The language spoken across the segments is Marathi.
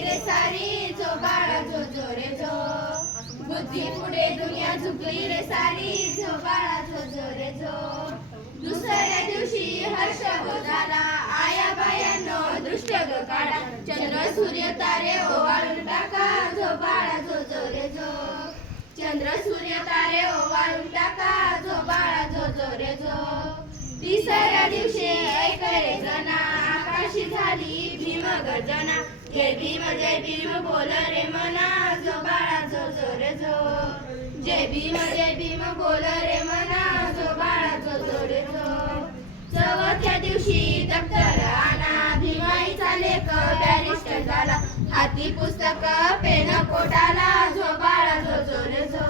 रे सारी जो बाळा जो जो रे जो बुद्धी पुढे दुनिया झुकली रे सारी जो बाळा जो जो रे जो दुसऱ्या दिवशी हर्ष झाला आया बायांनो दृष्ट ग काढा चंद्र सूर्य तारे ओवाळून टाका जो बाळा जो जो रे जो चंद्र सूर्य तारे ओवाळून टाका जो बाळा जो जो रे जो तिसऱ्या दिवशी ऐक रे जना आकाशी झाली भीम गर्जना जय भीम बोल रे मना जो बाळा जो जो रे जो जय भीम बोल रे मना जो बाळा जो जो रे जो चौथ्या दिवशी दप्तर आणा भीमाईचा लेख बॅरिस्टर झाला हाती पुस्तक पेन कोटाला जो बाळा जो जो रे जो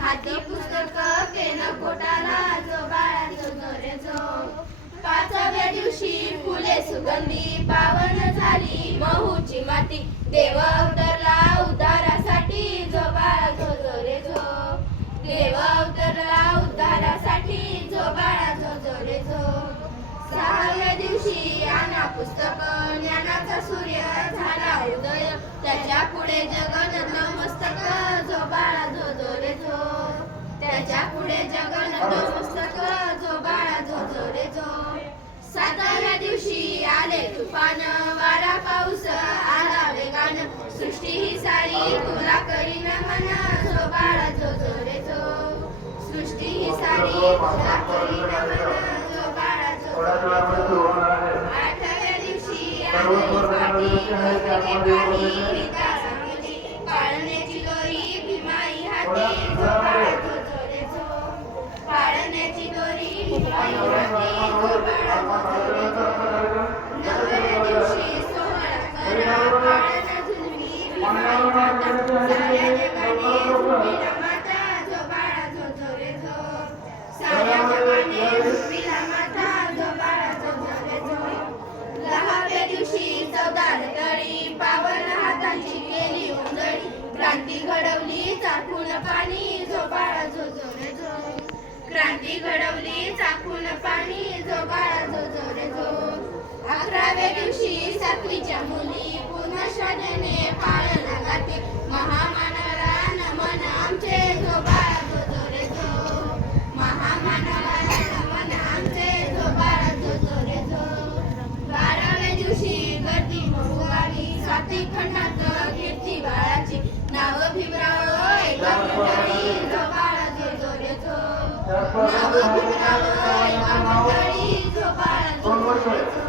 हाती पुस्तक पेन कोटाला जो बाळा जो जो रे जो पाचव्या दिवशी फुले सुगंधी पावन झाली महूची माती देव अवतरला उद्धारासाठी जो बाळा जो जो रे जो देव अवतरला उद्धारासाठी जो बाळा जो जो रे जो सहाव्या दिवशी आणा पुस्तक ज्ञानाचा सूर्य झाला उदय त्याच्या पुढे जगन नतमस्तक जो बाळा जो जो रे जो त्याच्या पुढे जगन नतमस्तक जो बाळा जो जो रे जो सातव्या दिवशी आले तुफान वारा पाऊस आला वेगान सृष्टी ही सारी तुला करी नमन जो बाळा जो जो रे जो सृष्टी ही सारी तुला करी नमन जो बाळा जो जो रे जो आठव्या दिवशी आले पाणी पाळण्याची दोरी भीमाई हाती जो बाळा जो जो रे जो पाळण्याची दोरी भीमाई हाती जो बाळा जो जो रे जो नवव्या दिवशी सोहळा करा पाळणा झुलवी भीमाई माता साऱ्या जगाने झुलविला माता जो बाळा जो जो रे जो साऱ्या जगाने झुलविला माता जो बाळा जो जो रे जो दहाव्या दिवशी चौदार तळी पावन हातांची केली उंजळी क्रांती घडवली चाखून पाणी जो बाळा जो जो रे जो क्रांती घडवली चाखून पाणी जो बाळा जो जो रे जो अकराव्या दिवशी सातवीच्या मुली पुन्हा श्रद्धेने पाळणा गाते महामानवाला नमन आमचे जो बाळा जो जो रे जो महामानवाला नमन आमचे जो बाळा जो जो रे जो बाराव्या दिवशी गर्दी होऊ आली सात्विक खंडात कीर्ती बाळाची नाव भीमराव एका मंडळी जो बाळा जो जो रे जो नाव भीमराव एका मंडळी जो बाळा जो जो रे जो